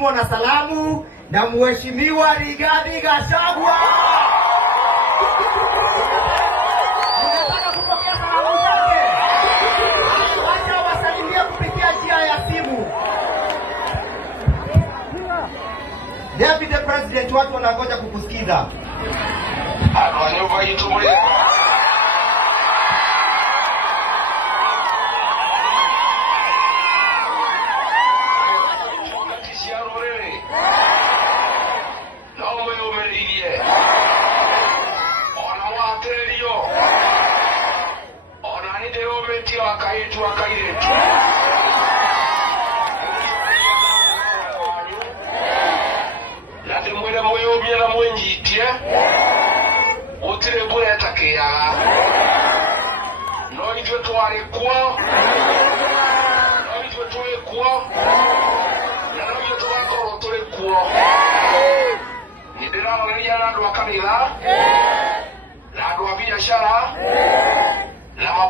tumetumwa na salamu na Mheshimiwa Rigathi Gachagua. Nataka kupokea salamu zake. Wacha wasalimie kupitia njia ya simu. Deputy President, watu wanangoja kukusikiza.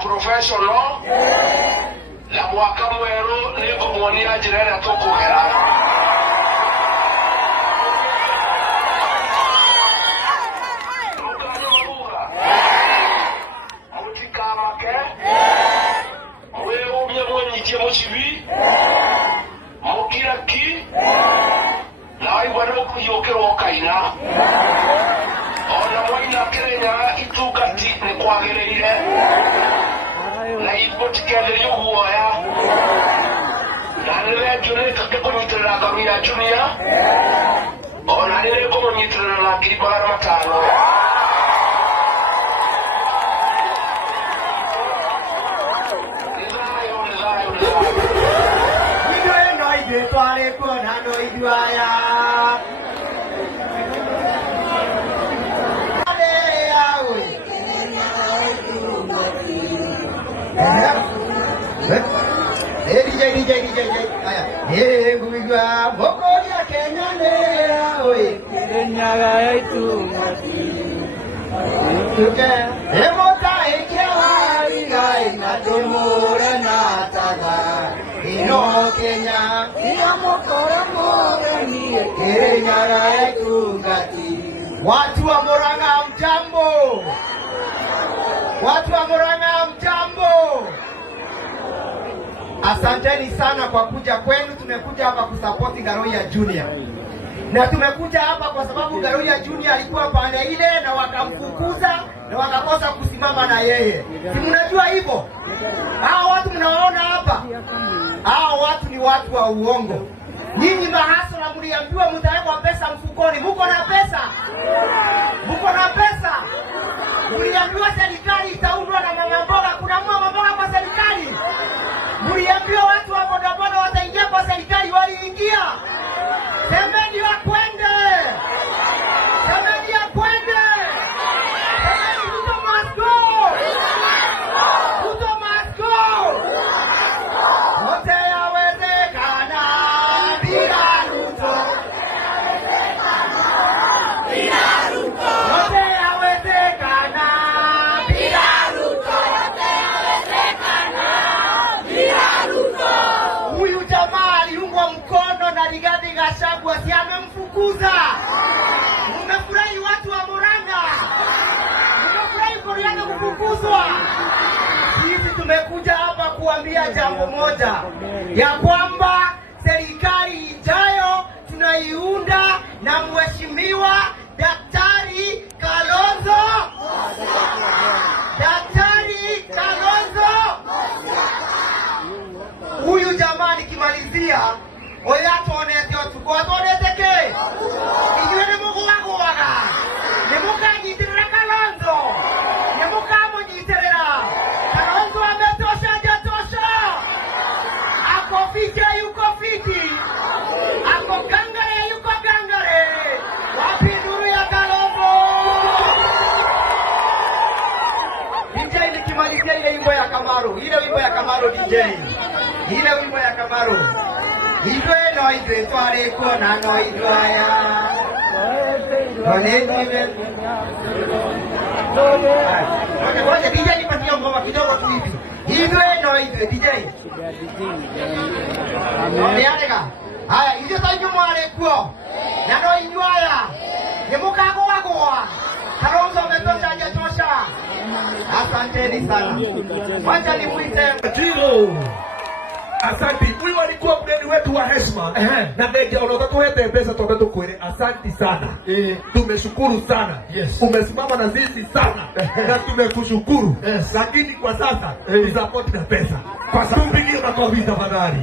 Professional la mwaka mweru ni kumwonia jirani atokuhera mutikamake mweumye mwenyitie mukibi mukiraki nawaigwana okuyokera okaina ona mwaina kerenyaga itugati nikwagereire na ipotikere y'ubuoya na nilejune kakunyitirira ngaru ya junior ona nilekumunyitirira na ngiri magana matano Ido eno ide twale kona no iduaya DJ. Aya. Ngubigwa mokoli ya Kenya le oi. Kenya ga itu mati. Tuke emota ekia igai na tomora na taga. Ino Kenya ia mokora mora ni Kenya ga itu ngati. Watu wa Murang'a mjambo. Watu wa Murang'a mjambo. Asanteni sana kwa kuja kwenu. Tumekuja hapa kusapoti Garoya Junior. Na tumekuja hapa kwa sababu Garoya Junior alikuwa pande ile na wakamfukuza na wakakosa kusimama na yeye. Si mnajua hivyo? Hao watu mnawaona hapa? Hao watu ni watu wa uongo. Nyinyi mahasla mliambiwa mtawekwa pesa mfukoni. Muko na pesa? Muko na pesa? Mliambiwa serikali itaundwa na mama mboga. Kuna mama mboga kwa serikali? Mliambiwa watu wa bodaboda wataingia kwa serikali, waliingia? Semeni wakwende! Semeni ya kwende! Semeni Ruto must go! Ruto must go! Yote yawezekana bila Ruto. Yote yawezekana bila Ruto. Huyu jamaa aliungwa mkono na Rigathi Gachagua, si amemfukuza? Mmefurahi watu wa Murang'a? Mmefurahi Murang'a kufukuzwa? Sisi tumekuja hapa kuambia jambo moja, ya kwamba serikali ijayo tunaiunda na Mheshimiwa Daktari Kalonzo. Daktari Kalonzo. Huyu jamaa nikimalizia, oyato onete otuko atonete ke. Ijuwe ni Mungu wangu waga. Ni muka nyitirira Kalonzo. Ni muka munyitirira. Kalonzo ametosha jatosha. Ako fiti yuko fiti. Ako gangare yuko gangare. Wapi nuru ya Kalonzo? DJ nikimalizia ile wimbo ya Kamaru. Ile wimbo ya Kamaru DJ. Ile wimbo ya Kamaru. Idwe no idwe tware kona no idwaya. Ngoja DJ nipatie ngoma kidogo tu hivi. Idwe no idwe DJ. Amealega. Haya, hiyo tayo mwale kuo na no inyuaya ni mukagwa Kalonzo umetosha hajatosha. Asanteni sana. Wacha nimuite Jiro. Asante. Huyu alikuwa mgeni wetu wa heshima. Na ndege unatatuhete pesa tuombe kweli. Asante sana. Tumeshukuru sana. Umesimama na sisi sana. Na tumekushukuru. Lakini kwa sasa support na pesa. Kwa sababu mpigie makofi tafadhali.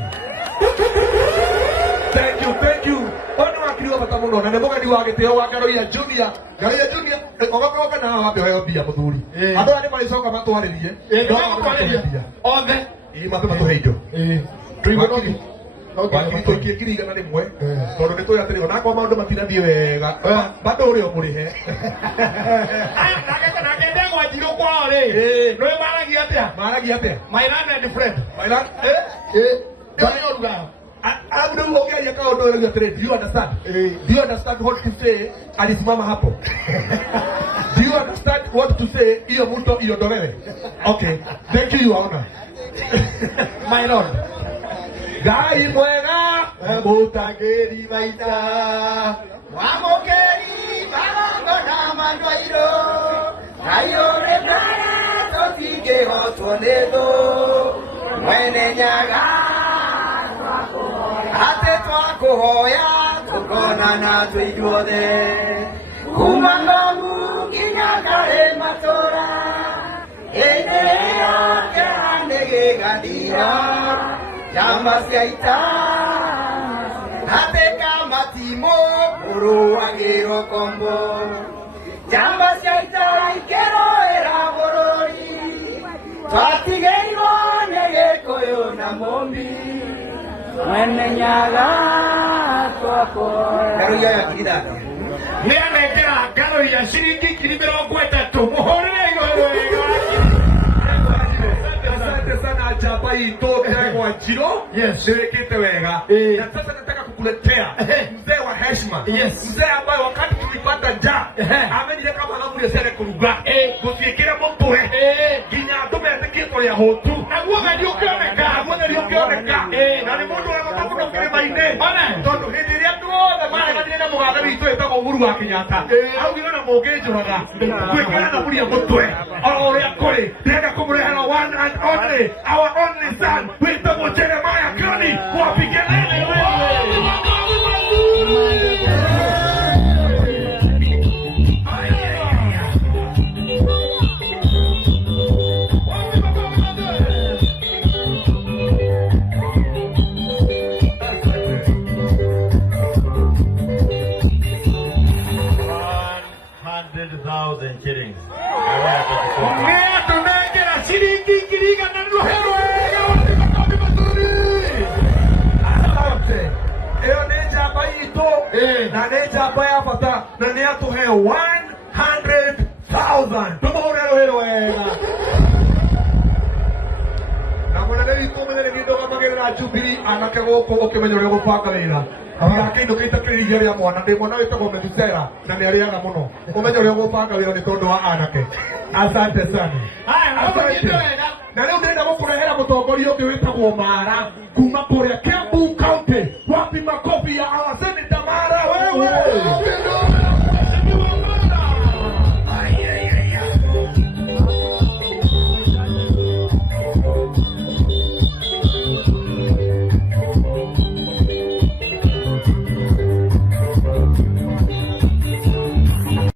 Thank you. Ono akiriwa batamuno na neboga ni wagiteo wa Garoia Junior. Garoia Junior ogoka na wapi hayo bia muthuri. Andu ani malicoka matwaririe. Othe mape matuheindo. Tuigoni. Wakiri toikie na rimwe. Tondu ni tuyatirigo na kwa maundu matinathie wega. Bado uri o murihe. Na ndegwa njiro kwao ri. No maragia atia? Maragia atia? My land and friend. My land? Do you understand? Do you understand what to say? Alisimama hapo. Do you understand what to say? Iyo mto iyo dorele. Okay. Thank you, Your Honor. My Lord. Gai mwega mutageri maita Wamokeri barango na mandoiro Ayore kaya totige hotonedo Mwene nyaga Ate twakuhoya tukonana tuijuothe Kumangongu kinyakare matora Eneo kehanege gadira Jamba siaita Ate kamatimo Uru wagiro kombo Jamba siaita ikero era borori Twatigeiro nege koyo na mombi Mwene nyaga twakoya Garoia ya kirida Nianekera Garoia shiringi kiribiro kwetatu Muhorere igoro Asante sana Jaba ito kwa Jiro Shirikite wega Na sasa nataka kukuletea mzee wa heshima Mzee ambaye wakati tulipata njaa ameniweka malamu ya sere kuruga Kusiekere mtuhe Ginya tume atekietwa ya hotu Naguwa nilioneka Na ni mundu wanataka kuna maine Tondo hijiria tuoda Mane kadine mugada vitu etako uhuru wa Kenyatta Au gino na mogejo haga Kwekera na muri ya mtuhe Oro ya kore Tega kumurehera one and only Our only son Wito Jeremiah Kani Wapigelele na neja baya pata na ne atuhe 100,000 tumahorero hero wega na mwana neri tumele ngido kamagera Jubilee anake goko okimenyore gupanga wira abara kindo kitakiriria ria mwana ndi mwana witagwo Methusela na ni ariana muno umenyore gupanga wira ni tondu wa anake asante sana asante na leo ndenda gukurehera mutongoria ungi witagwo Mara kuma kuria Kiambu County wapi makofi ya our Senator Mara wewe